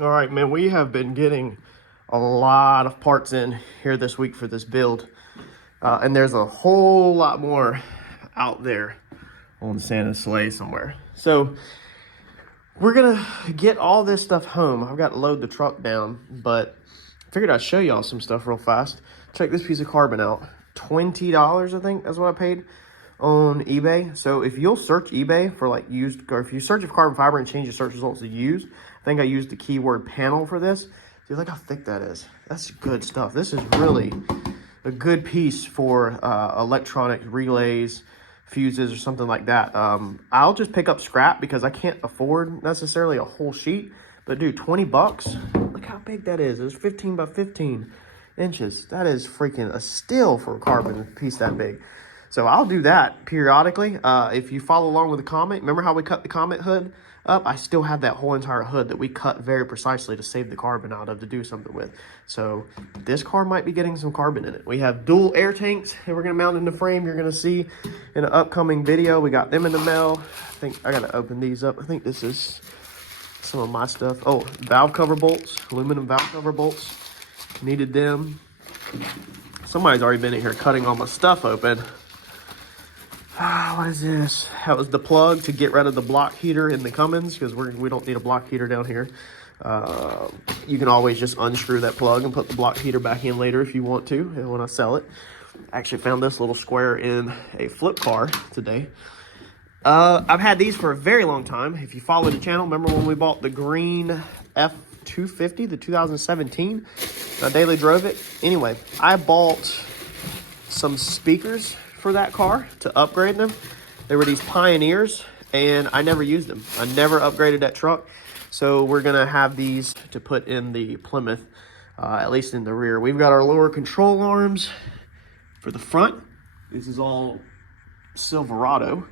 All right, man, we have been getting a lot of parts in here this week for this build. And there's a whole lot more out there on Santa's sleigh somewhere. So we're gonna get all this stuff home. I've got to load the truck down, but I figured I'd show y'all some stuff real fast. Check this piece of carbon out. $20, I think, that's what I paid on eBay. So if you'll search eBay for like used, or if you search for carbon fiber and change your search results to used, I think I used the keyword panel for this. See, look how thick that is. That's good stuff. This is really a good piece for electronic relays, fuses, or something like that. I'll just pick up scrap because I can't afford necessarily a whole sheet. But dude, 20 bucks. Look how big that is. It's 15 by 15 inches. That is freaking a steal for a carbon piece that big. So I'll do that periodically. If you follow along with the Comet, remember how we cut the Comet hood up? I still have that whole entire hood that we cut very precisely to save the carbon out of, to do something with. So this car might be getting some carbon in it. We have dual air tanks that we're gonna mount in the frame. You're gonna see in an upcoming video. We got them in the mail. I think I gotta open these up. I think this is some of my stuff. Oh, valve cover bolts, aluminum valve cover bolts. Needed them. Somebody's already been in here cutting all my stuff open. What is this? That was the plug to get rid of the block heater in the Cummins, because we don't need a block heater down here. You can always just unscrew that plug and put the block heater back in later if you want to, when I sell it. I actually found this little square in a flip car today. I've had these for a very long time. If you follow the channel, remember when we bought the green F250, the 2017? I daily drove it. Anyway, I bought some speakers for that car to upgrade them. They were these Pioneers, and I never used them. I never upgraded that truck. So we're gonna have these to put in the Plymouth, at least in the rear. We've got our lower control arms for the front. This is all Silverado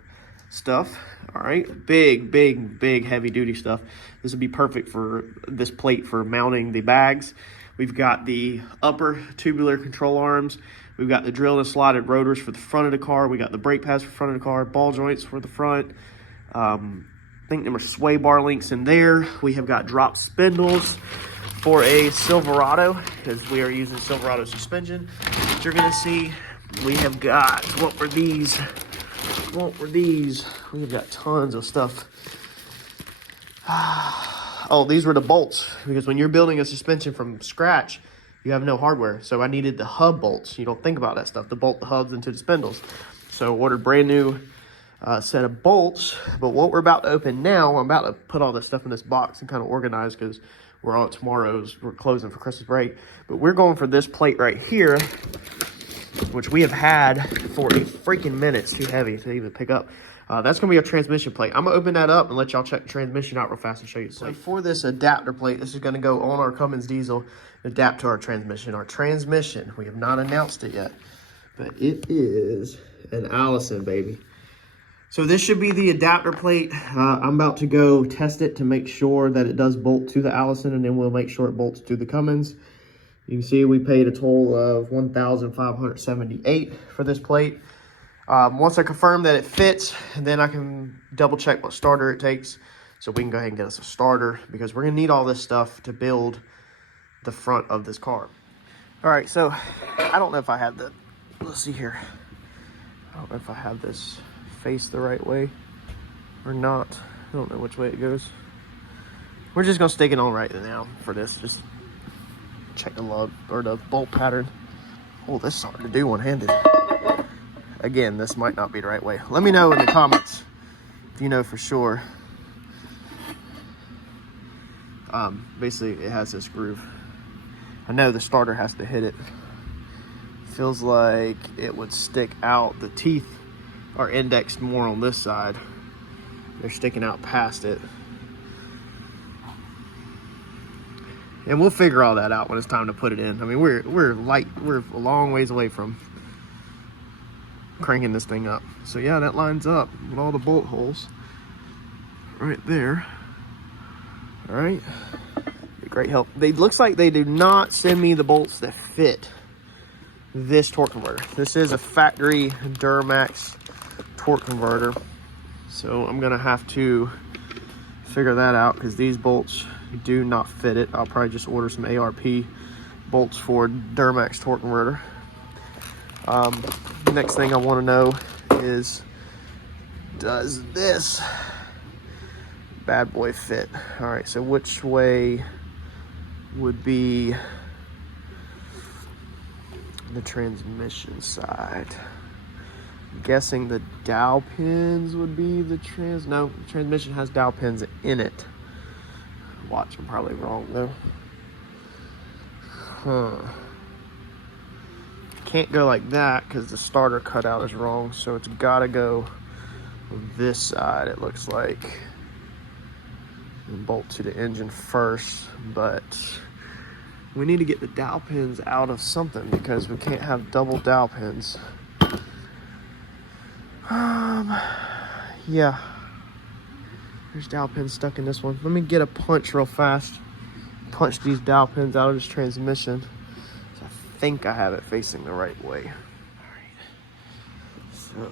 stuff. All right, big heavy duty stuff. This would be perfect for this plate for mounting the bags. We've got the upper tubular control arms. We've got the drilled and slotted rotors for the front of the car. We got the brake pads for the front of the car, ball joints for the front. I think there were sway bar links in there. We have got drop spindles for a Silverado, because we are using Silverado suspension. But you're gonna see, we have got, what were these? We've got tons of stuff. Oh, these were the bolts, because when you're building a suspension from scratch, you have no hardware. So I needed the hub bolts. You don't think about that stuff, to bolt the hubs into the spindles. So ordered brand new set of bolts. But what we're about to open now, I'm about to put all this stuff in this box and kind of organize, because we're closing for Christmas break. But we're going for this plate right here, which we have had for a freaking minute. It's too heavy to even pick up. That's gonna be a transmission plate. I'm gonna open that up and let y'all check the transmission out real fast and show you. So for this adapter plate, this is gonna go on our Cummins diesel, adapt to our transmission. Our transmission, we have not announced it yet, but it is an Allison, baby. So this should be the adapter plate. I'm about to go test it to make sure that it does bolt to the Allison, and then we'll make sure it bolts to the Cummins. You can see we paid a total of $1,578 for this plate. Once I confirm that it fits, then I can double check what starter it takes, so we can go ahead and get us a starter, because we're gonna need all this stuff to build the front of this car. All right, so I don't know if I have let's see here. I don't know if I have this faced the right way or not. I don't know which way it goes. We're just gonna stick it on right now for this. Just check the lug or the bolt pattern. Oh, this is hard to do one-handed. Again, this might not be the right way. Let me know in the comments if you know for sure. Basically, it has this groove. I know the starter has to hit it. Feels like it would stick out. The teeth are indexed more on this side. They're sticking out past it. And we'll figure all that out when it's time to put it in. I mean, we're a long ways away from cranking this thing up. So yeah, that lines up with all the bolt holes right there. All right, great help. They looks like they do not send me the bolts that fit this torque converter. This is a factory Duramax torque converter, so I'm gonna have to figure that out because these bolts do not fit it. I'll probably just order some ARP bolts for Duramax torque converter. Next thing I want to know is, does this bad boy fit? All right, so which way would be the transmission side? I'm guessing the dowel pins would be the no, the transmission has dowel pins in it. Watch, I'm probably wrong though. Can't go like that because the starter cutout is wrong, so it's gotta go this side, it looks like, and bolt to the engine first. But we need to get the dowel pins out of something because we can't have double dowel pins. Yeah, there's dowel pins stuck in this one. Let me get a punch real fast, punch these dowel pins out of this transmission. So I think I have it facing the right way. All right, so,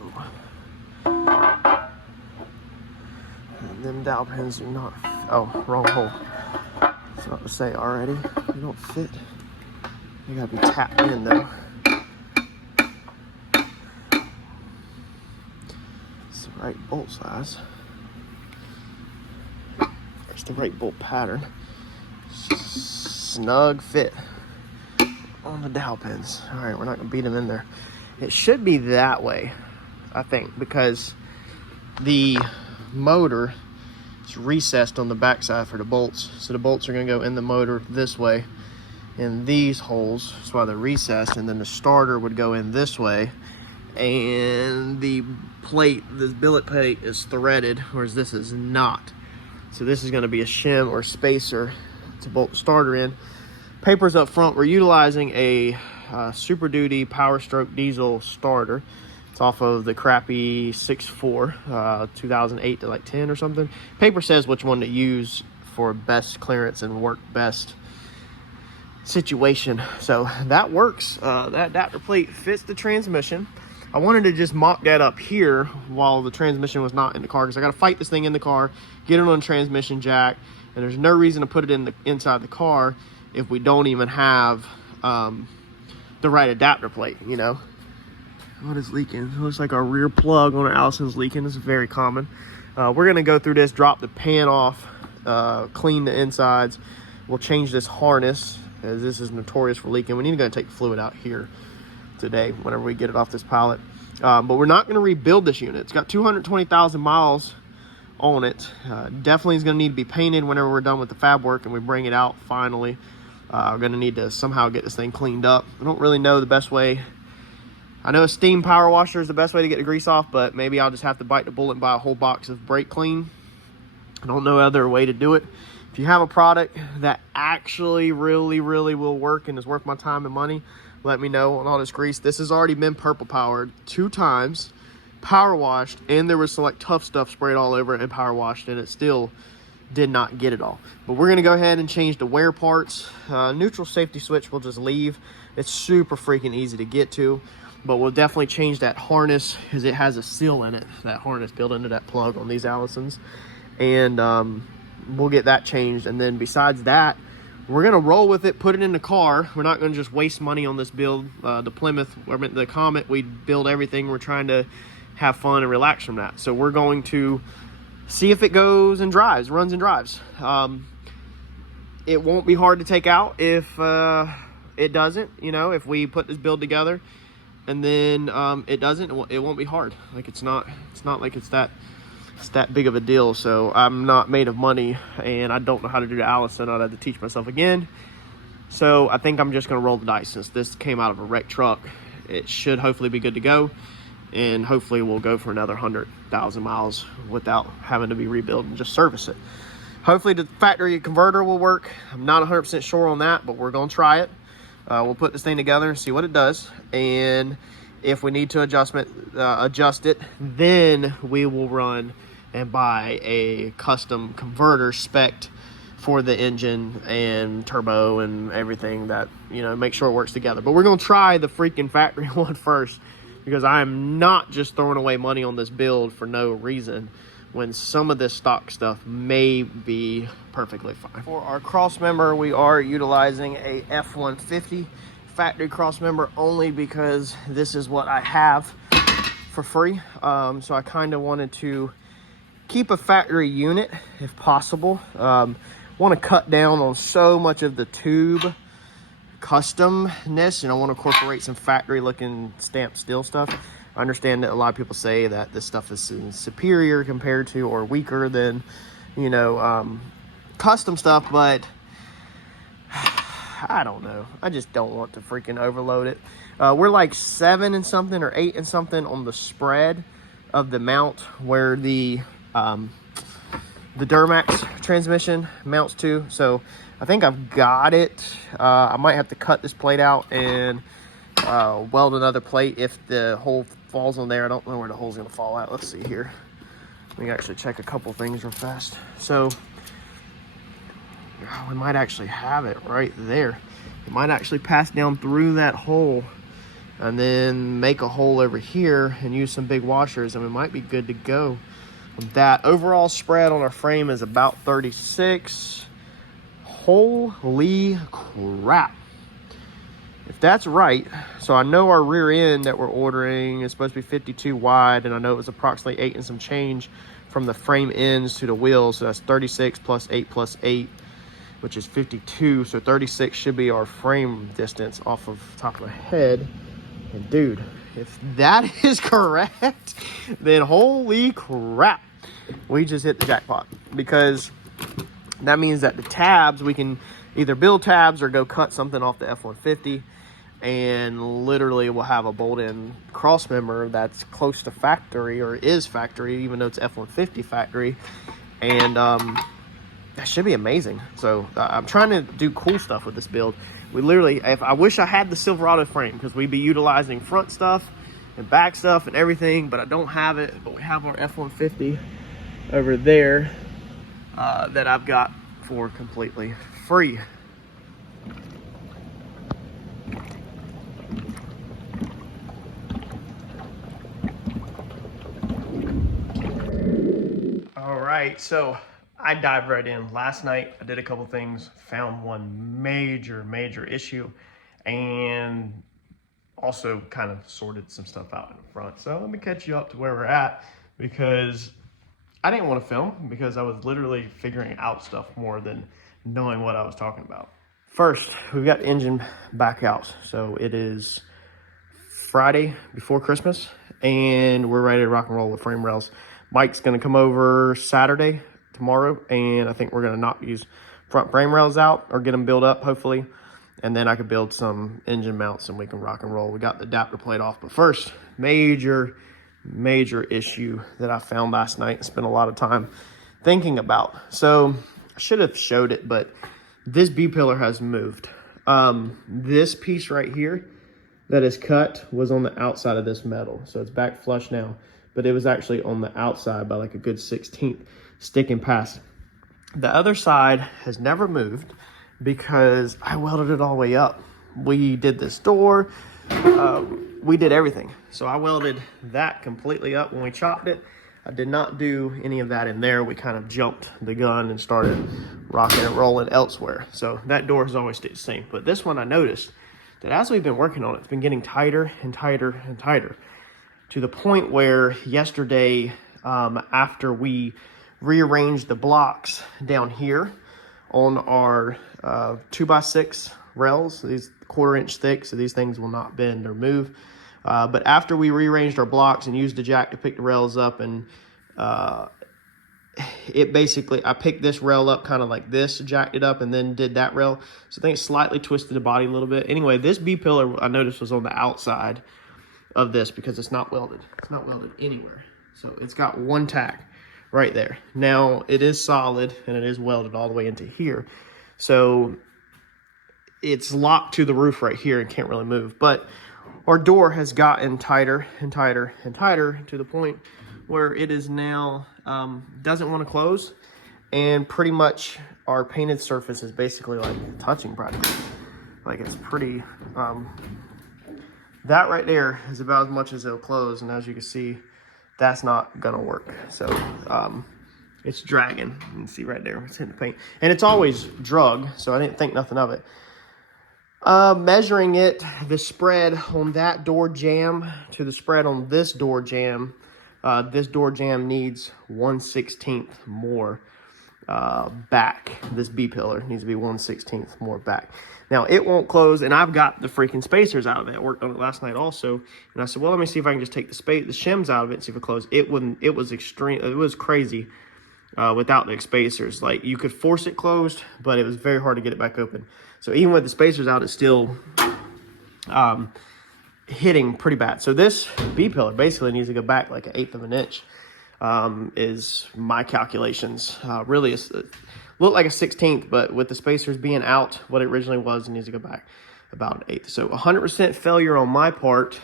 and them dowel pins do not, oh, wrong hole. That's what I was saying already. They don't fit. They gotta be tapped in though. It's the right bolt size. It's the right bolt pattern. Snug fit on the dowel pins. All right, we're not gonna beat them in there. It should be that way, I think, because the motor is recessed on the backside for the bolts. So the bolts are gonna go in the motor this way in these holes. That's why they're recessed. And then the starter would go in this way. And the plate, this billet plate is threaded, whereas this is not. So this is gonna be a shim or spacer to bolt the starter in. Papers up front, we're utilizing a Super Duty Power Stroke diesel starter. It's off of the crappy 6.4, 2008 to like 10 or something. Paper says which one to use for best clearance and work best situation. So that works. That adapter plate fits the transmission. I wanted to just mock that up here while the transmission was not in the car, because I got to fight this thing in the car, get it on the transmission jack, and there's no reason to put it in the inside the car if we don't even have the right adapter plate, you know. What is leaking? It looks like our rear plug on our Allison's leaking. This is very common. We're gonna go through this, drop the pan off, clean the insides. We'll change this harness, as this is notorious for leaking. We need to go take the fluid out here today whenever we get it off this pallet. But we're not gonna rebuild this unit. It's got 220,000 miles on it. Definitely is gonna need to be painted whenever we're done with the fab work and we bring it out finally. We're gonna need to somehow get this thing cleaned up. I don't really know the best way. I know a steam power washer is the best way to get the grease off, but maybe I'll just have to bite the bullet and buy a whole box of brake clean. I don't know other way to do it. If you have a product that actually really will work and is worth my time and money, let me know on all this grease. This has already been purple powered 2 times, power washed, and there was some like tough stuff sprayed all over it and power washed, and it still did not get it all. But we're gonna go ahead and change the wear parts. Neutral safety switch we'll just leave. It's super freaking easy to get to, but we'll definitely change that harness because it has a seal in it, that harness built into that plug on these Allisons. And we'll get that changed. And then besides that, we're gonna roll with it, put it in the car. We're not gonna just waste money on this build. The Plymouth, the Comet, we build everything. We're trying to have fun and relax from that. So we're going to see if it goes and drives, runs and drives. It won't be hard to take out if it doesn't, you know, if we put this build together and then it doesn't, it won't be hard. Like it's not like it's that big of a deal. So I'm not made of money and I don't know how to do the Allison. I'd have to teach myself again. So I think I'm just gonna roll the dice. Since this came out of a wrecked truck, it should hopefully be good to go. And hopefully we'll go for another 100,000 miles without having to be rebuilt and just service it. Hopefully the factory converter will work. I'm not 100% sure on that, but we're gonna try it. We'll put this thing together and see what it does. And if we need to adjust it, then we will run and buy a custom converter spec'd for the engine and turbo and everything that, you know, make sure it works together. But we're gonna try the freaking factory one first, because I am not just throwing away money on this build for no reason. when some of this stock stuff may be perfectly fine. For our cross member, we are utilizing a F-150 factory cross member only because this is what I have for free. So I kind of wanted to keep a factory unit if possible. Want to cut down on so much of the tube customness, and I want to incorporate some factory looking stamped steel stuff. I understand that a lot of people say that this stuff is superior compared to or weaker than, you know, custom stuff, but I don't know. I just don't want to freaking overload it. We're like 7 and something or 8 and something on the spread of the mount where the Duramax transmission mounts to. So I think I've got it. I might have to cut this plate out and weld another plate if the hole falls on there. I don't know where the hole's gonna fall out. Let's see here. Let me actually check a couple things real fast. So we might actually have it right there. It might actually pass down through that hole and then make a hole over here and use some big washers, and we might be good to go. That overall spread on our frame is about 36. Holy crap. If that's right, so I know our rear end that we're ordering is supposed to be 52 wide, and I know it was approximately 8 and some change from the frame ends to the wheels. So that's 36 plus 8 plus 8, which is 52. So 36 should be our frame distance off of the top of my head. And dude, if that is correct, then holy crap, we just hit the jackpot, because that means that the tabs, we can either build tabs or go cut something off the F-150, and literally we'll have a bolt-in cross member that's close to factory, or is factory, even though it's F-150 factory, and that should be amazing. So I'm trying to do cool stuff with this build. We literally, I wish I had the Silverado frame, because we'd be utilizing front stuff and back stuff and everything, but I don't have it. But we have our F-150 over there that I've got for completely free. All right, so I dived right in. Last night, I did a couple things, found one major issue, and also kind of sorted some stuff out in the front. So let me catch you up to where we're at, because I didn't want to film, because I was literally figuring out stuff more than knowing what I was talking about. First, we've got the engine back out. So it is Friday before Christmas, and we're ready to rock and roll with frame rails. Mike's going to come over Saturday, tomorrow, and I think we're going to knock these front frame rails out, or get them built up, hopefully. And then I could build some engine mounts and we can rock and roll. We got the adapter plate off. But first, major issue that I found last night and spent a lot of time thinking about. So I should have showed it, but this B-pillar has moved. This piece right here that is cut was on the outside of this metal. So it's back flush now, but it was actually on the outside by like a good 1/16 sticking past. The other side has never moved because I welded it all the way up. We did this door, we did everything. So I welded that completely up when we chopped it. I did not do any of that in there. We kind of jumped the gun and started rocking and rolling elsewhere. So that door has always stayed the same. But this one, I noticed that as we've been working on it, it's been getting tighter and tighter and tighter, to the point where yesterday, after we rearranged the blocks down here on our 2x6 rails, these 1/4 inch thick, so these things will not bend or move. But after we rearranged our blocks and used the jack to pick the rails up, and it basically, I picked this rail up kind of like this, jacked it up, and then did that rail. So I think it slightly twisted the body a little bit. Anyway, this B-pillar I noticed was on the outside of this because it's not welded. It's not welded anywhere. So it's got one tack right there. Now it is solid and it is welded all the way into here. So it's locked to the roof right here and can't really move. But our door has gotten tighter and tighter and tighter to the point where it is now doesn't want to close, and pretty much our painted surface is basically like touching practically. Like it's pretty, that right there is about as much as it'll close, and as you can see, that's not gonna work. So it's dragging. You can see right there, it's hitting the paint. And it's always drug, so I didn't think nothing of it. Measuring it, the spread on that door jamb to the spread on this door jamb needs 1/16 more back. This B pillar needs to be 1/16 more back. Now it won't close, and I've got the freaking spacers out of it. I worked on it last night also, and I said, well, let me see if I can just take the shims out of it and see if it closes. It wouldn't. It was extreme. It was crazy without the spacers. Like, you could force it closed, but it was very hard to get it back open. So even with the spacers out, it's still hitting pretty bad. So this B pillar basically needs to go back like 1/8 of an inch. Is my calculations. Really, it looked like a 1/16, but with the spacers being out, what it originally was, it needs to go back about 1/8. So 100% failure on my part.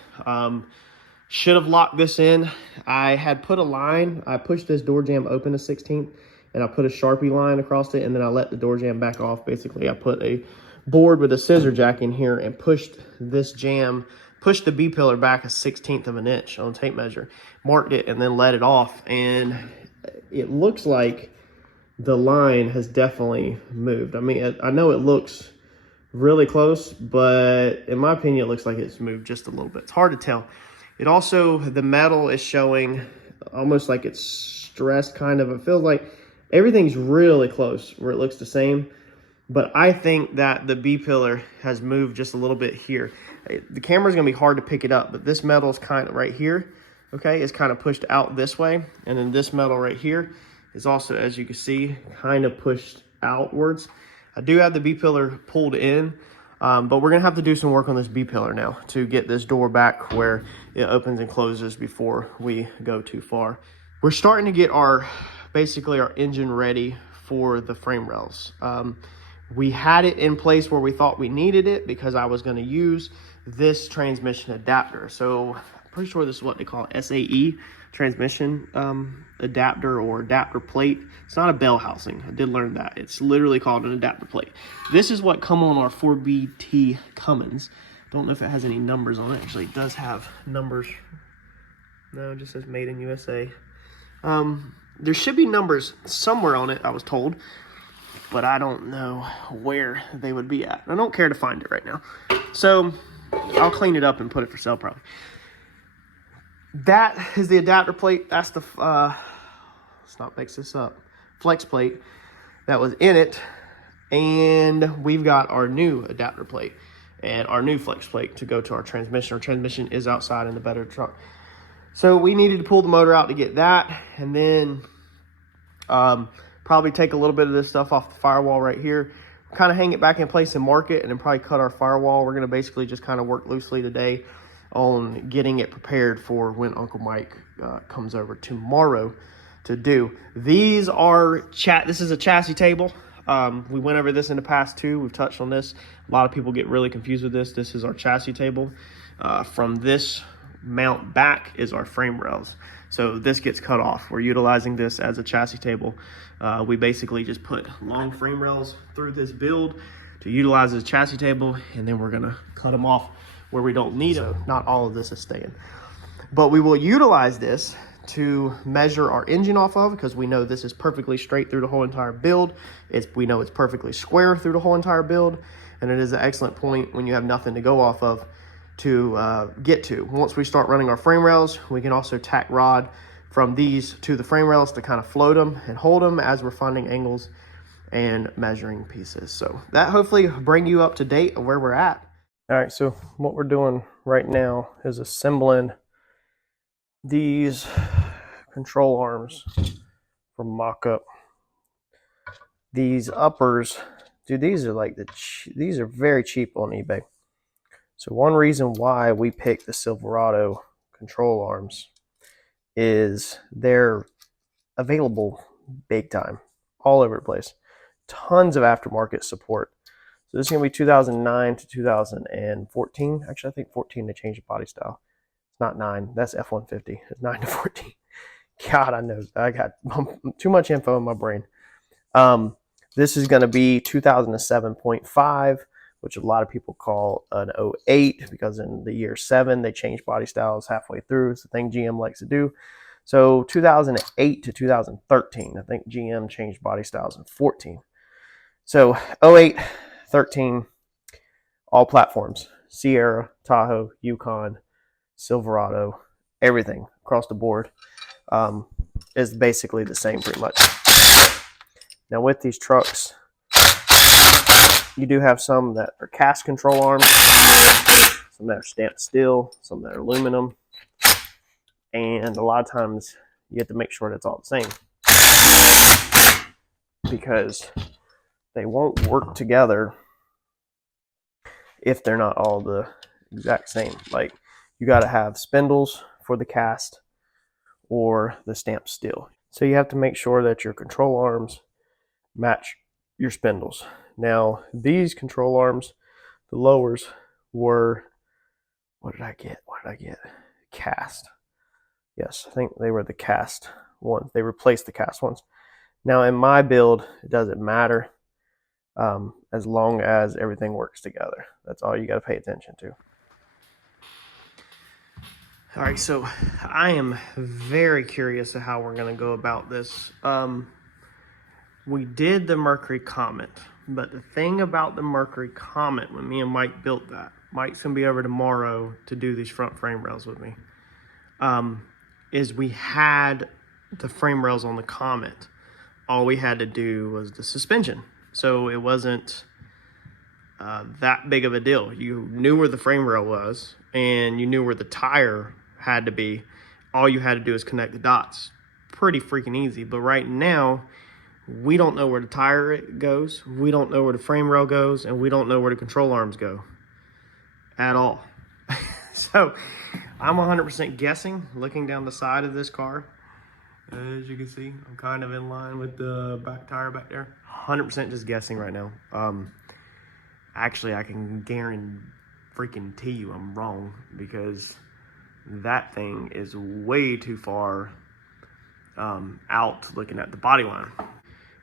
Should have locked this in. I had put a line. I pushed this door jamb open to 1/16, and I put a Sharpie line across it, and then I let the door jamb back off. Basically, I put a board with a scissor jack in here and pushed the B pillar back 1/16 of an inch on a tape measure, marked it, and then let it off. And it looks like the line has definitely moved. I mean, I know it looks really close, but in my opinion, it looks like it's moved just a little bit. It's hard to tell. It also, the metal is showing almost like it's stressed, kind of. It feels like everything's really close where it looks the same. But I think that the B pillar has moved just a little bit here. The camera's gonna be hard to pick it up, but this metal is kind of right here, okay? It's kind of pushed out this way. And then this metal right here is also, as you can see, kind of pushed outwards. I do have the B pillar pulled in, but we're gonna have to do some work on this B pillar now to get this door back where it opens and closes before we go too far. We're starting to get basically our engine ready for the frame rails. We had it in place where we thought we needed it because I was going to use this transmission adapter. So I'm pretty sure this is what they call SAE transmission adapter or adapter plate. It's not a bell housing. I did learn that. It's literally called an adapter plate. This is what come on our 4BT Cummins. Don't know if it has any numbers on it. Actually, it does have numbers. No, it just says made in USA. There should be numbers somewhere on it, I was told, but I don't know where they would be at. I don't care to find it right now. So I'll clean it up and put it for sale probably. That is the adapter plate. That's the, let's not mix this up, flex plate that was in it. And we've got our new adapter plate and our new flex plate to go to our transmission. Our transmission is outside in the bed of the truck. So we needed to pull the motor out to get that, and then probably take a little bit of this stuff off the firewall right here, kind of hang it back in place and mark it, and then probably cut our firewall. We're going to basically just kind of work loosely today on getting it prepared for when Uncle Mike comes over tomorrow to do. These are this is a chassis table. We went over this in the past too. We've touched on this. A lot of people get really confused with this. This is our chassis table. From this mount back is our frame rails. So this gets cut off. We're utilizing this as a chassis table. We basically just put long frame rails through this build to utilize as a chassis table, and then we're gonna cut them off where we don't need them. Not all of this is staying. But we will utilize this to measure our engine off of, because we know this is perfectly straight through the whole entire build. We know it's perfectly square through the whole entire build, and it is an excellent point when you have nothing to go off of to get to. Once we start running our frame rails, we can also tack rod from these to the frame rails to kind of float them and hold them as we're finding angles and measuring pieces. So that hopefully bring you up to date of where we're at. All right, so what we're doing right now is assembling these control arms from Mockup. These uppers, dude, these are like these are very cheap on eBay. So one reason why we picked the Silverado control arms is they're available big time, all over the place. Tons of aftermarket support. So this is going to be 2009 to 2014. Actually, I think 14 they changed the body style. It's not 9. That's F-150. It's 9 to 14. God, I know. I got too much info in my brain. This is going to be 2007.5. which a lot of people call an 08 because in the year 7 they changed body styles halfway through. It's the thing GM likes to do. So 2008 to 2013, I think GM changed body styles in 14. So 08, 13, all platforms, Sierra, Tahoe, Yukon, Silverado, everything across the board is basically the same pretty much. Now with these trucks, you do have some that are cast control arms, some that are stamped steel, some that are aluminum, and a lot of times you have to make sure that's all the same because they won't work together if they're not all the exact same. Like, you got to have spindles for the cast or the stamped steel. So you have to make sure that your control arms match your spindles. Now, these control arms, the lowers, were, what did I get? Cast. Yes, I think they were the cast ones. They replaced the cast ones. Now, in my build, it doesn't matter as long as everything works together. That's all you got to pay attention to. All right, so I am very curious to how we're going to go about this. We did the Mercury Comet, but the thing about the Mercury Comet, when me and Mike built that, Mike's going to be over tomorrow to do these front frame rails with me, is we had the frame rails on the Comet. All we had to do was the suspension. So it wasn't that big of a deal. You knew where the frame rail was, and you knew where the tire had to be. All you had to do is connect the dots. Pretty freaking easy. But right now, we don't know where the tire goes, we don't know where the frame rail goes, and we don't know where the control arms go at all. So I'm 100% guessing, looking down the side of this car. As you can see, I'm kind of in line with the back tire back there. 100% just guessing right now. Actually, I can guarantee you I'm wrong, because that thing is way too far out looking at the body line.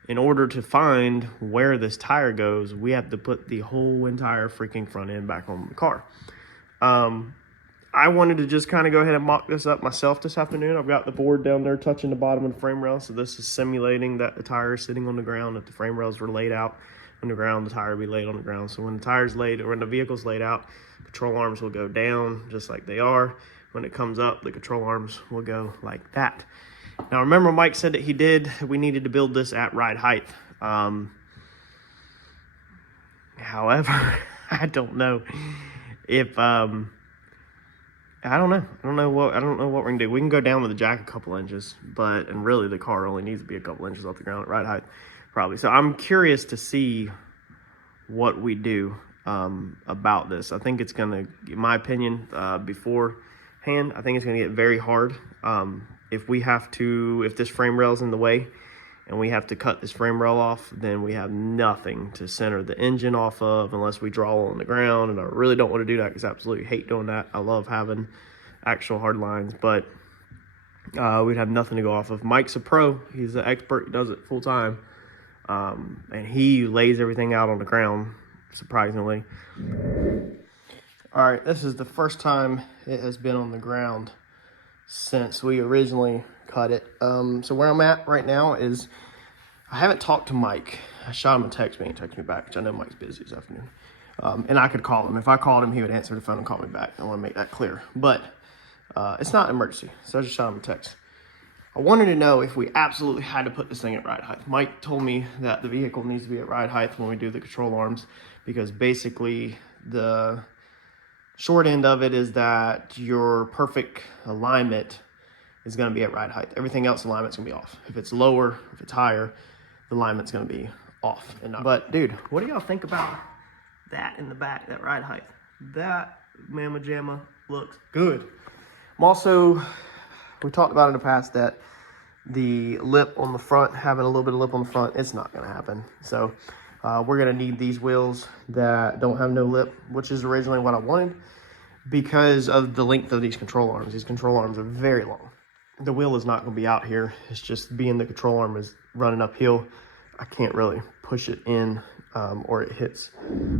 In order to find where this tire goes, we have to put the whole entire freaking front end back on the car. I wanted to just kind of go ahead and mock this up myself this afternoon. I've got the board down there touching the bottom of the frame rail, so this is simulating that the tire is sitting on the ground, that the frame rails were laid out on the ground, the tire will be laid on the ground. So when the tire's laid, or when the vehicle's laid out, control arms will go down just like they are. When it comes up, the control arms will go like that. Now remember, Mike said that we needed to build this at ride height. However, I don't know if I don't know what we're gonna do. We can go down with the jack a couple inches, and really the car only needs to be a couple inches off the ground at ride height, probably. So I'm curious to see what we do about this. I think it's gonna, in my opinion, beforehand, I think it's gonna get very hard. If this frame rail's in the way and we have to cut this frame rail off, then we have nothing to center the engine off of unless we draw on the ground, and I really don't want to do that because I absolutely hate doing that. I love having actual hard lines, but we'd have nothing to go off of. Mike's a pro. He's an expert. He does it full time, and he lays everything out on the ground, surprisingly. All right, this is the first time it has been on the ground since we originally cut it. So where I'm at right now is, I haven't talked to Mike. I shot him a text, but he didn't text me back, which I know Mike's busy this afternoon. And I could call him. If I called him, he would answer the phone and call me back. I want to make that clear. But it's not an emergency, so I just shot him a text. I wanted to know if we absolutely had to put this thing at ride height. Mike told me that the vehicle needs to be at ride height when we do the control arms, because basically the short end of it is that your perfect alignment is going to be at ride height. Everything else, alignment's going to be off. If it's lower, if it's higher, the alignment's going to be off. But dude, what do y'all think about that in the back, that ride height? That mamma jamma looks good. We talked about in the past that the lip on the front, having a little bit of lip on the front, it's not going to happen. So we're going to need these wheels that don't have no lip, which is originally what I wanted because of the length of these control arms. These control arms are very long. The wheel is not going to be out here. It's just being the control arm is running uphill. I can't really push it in or it hits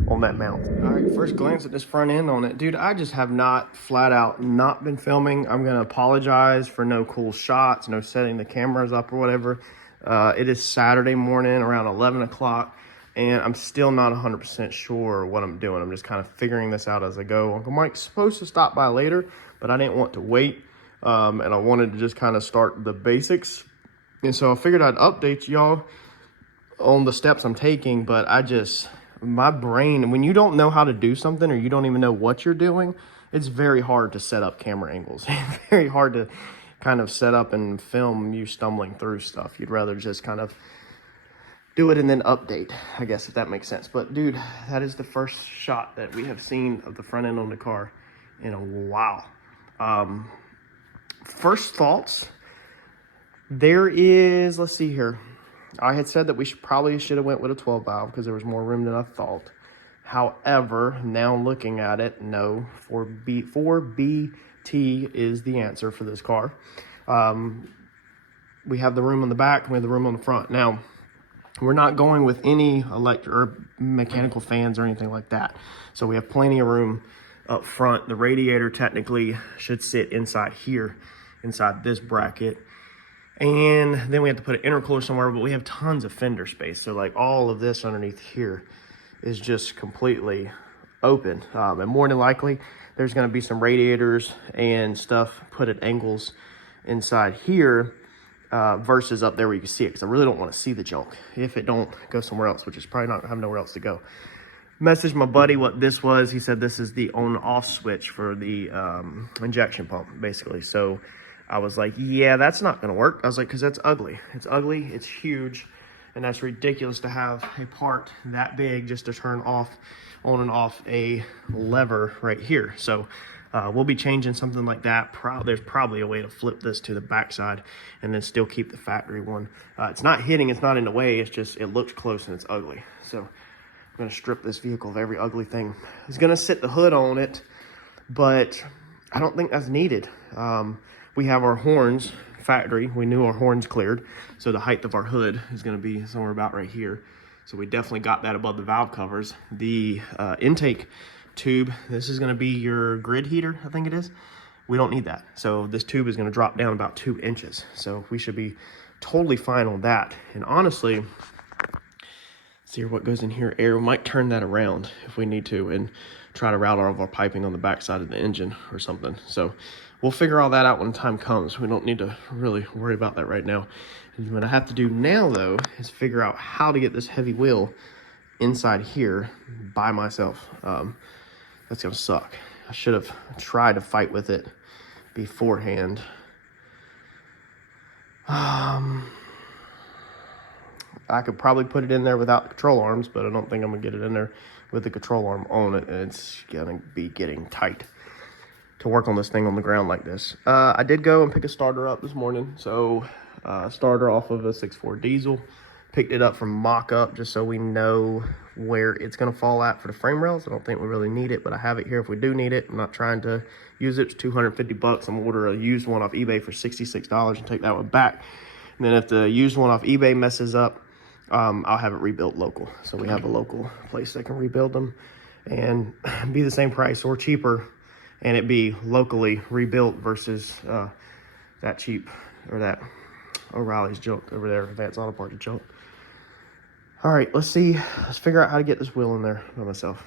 on that mount. All right, first glance at this front end on it. Dude, I just have not, flat out, not been filming. I'm gonna apologize for no cool shots, no setting the cameras up or whatever. It is Saturday morning around 11 o'clock. And I'm still not 100% sure what I'm doing. I'm just kind of figuring this out as I go. Uncle Mike's supposed to stop by later, but I didn't want to wait. And I wanted to just kind of start the basics. And so I figured I'd update y'all on the steps I'm taking, but my brain, when you don't know how to do something or you don't even know what you're doing, it's very hard to set up camera angles. Very hard to kind of set up and film you stumbling through stuff. You'd rather just kind of do it and then update, I guess, if that makes sense. But dude, that is the first shot that we have seen of the front end on the car in a while. First thoughts, there is, let's see here. I had said that we probably should have went with a 12 valve because there was more room than I thought. However, now looking at it, no, 4BT is the answer for this car. We have the room on the back, we have the room on the front. Now, we're not going with any electric or mechanical fans or anything like that. So we have plenty of room up front. The radiator technically should sit inside here, inside this bracket. And then we have to put an intercooler somewhere, but we have tons of fender space. So like all of this underneath here is just completely open. And more than likely, there's gonna be some radiators and stuff put at angles inside here versus up there where you can see it, because I really don't want to see the junk if it don't go somewhere else, which is probably not have nowhere else to go. Messaged my buddy what this was. He said this is the on-off switch for the injection pump, basically. So I was like, yeah, that's not gonna work. I was like, because that's ugly. It's ugly, it's huge, and that's ridiculous to have a part that big just to turn off, on and off a lever right here. So we'll be changing something like that. There's probably a way to flip this to the backside and then still keep the factory one. It's not hitting, it's not in the way, it's just, it looks close and it's ugly. So I'm gonna strip this vehicle of every ugly thing. I was gonna sit the hood on it, but I don't think that's needed. We have our horns factory. We knew our horns cleared. So the height of our hood is gonna be somewhere about right here. So we definitely got that above the valve covers. The intake tube, this is going to be your grid heater, I think it is. We don't need that. So this tube is going to drop down about 2 inches. So we should be totally fine on that. And honestly, see what goes in here, air. We might turn that around if we need to and try to route all of our piping on the back side of the engine or something. So we'll figure all that out when the time comes. We don't need to really worry about that right now. And what I have to do now, though, is figure out how to get this heavy wheel inside here by myself. That's gonna suck. I should have tried to fight with it beforehand. I could probably put it in there without the control arms, but I don't think I'm gonna get it in there with the control arm on it, and it's gonna be getting tight to work on this thing on the ground like this. I did go and pick a starter up this morning. So starter off of a 6.4 diesel. Picked it up from Mockup just so we know where it's going to fall at for the frame rails. I don't think we really need it, but I have it here if we do need it. I'm not trying to use it. It's 250 bucks. I'm going to order a used one off eBay for $66 and take that one back. And then if the used one off eBay messes up, I'll have it rebuilt local. So we have a local place that can rebuild them and be the same price or cheaper, and it be locally rebuilt versus that cheap, or that O'Reilly's junk over there, Advanced Auto Parts junk. All right, let's figure out how to get this wheel in there by myself.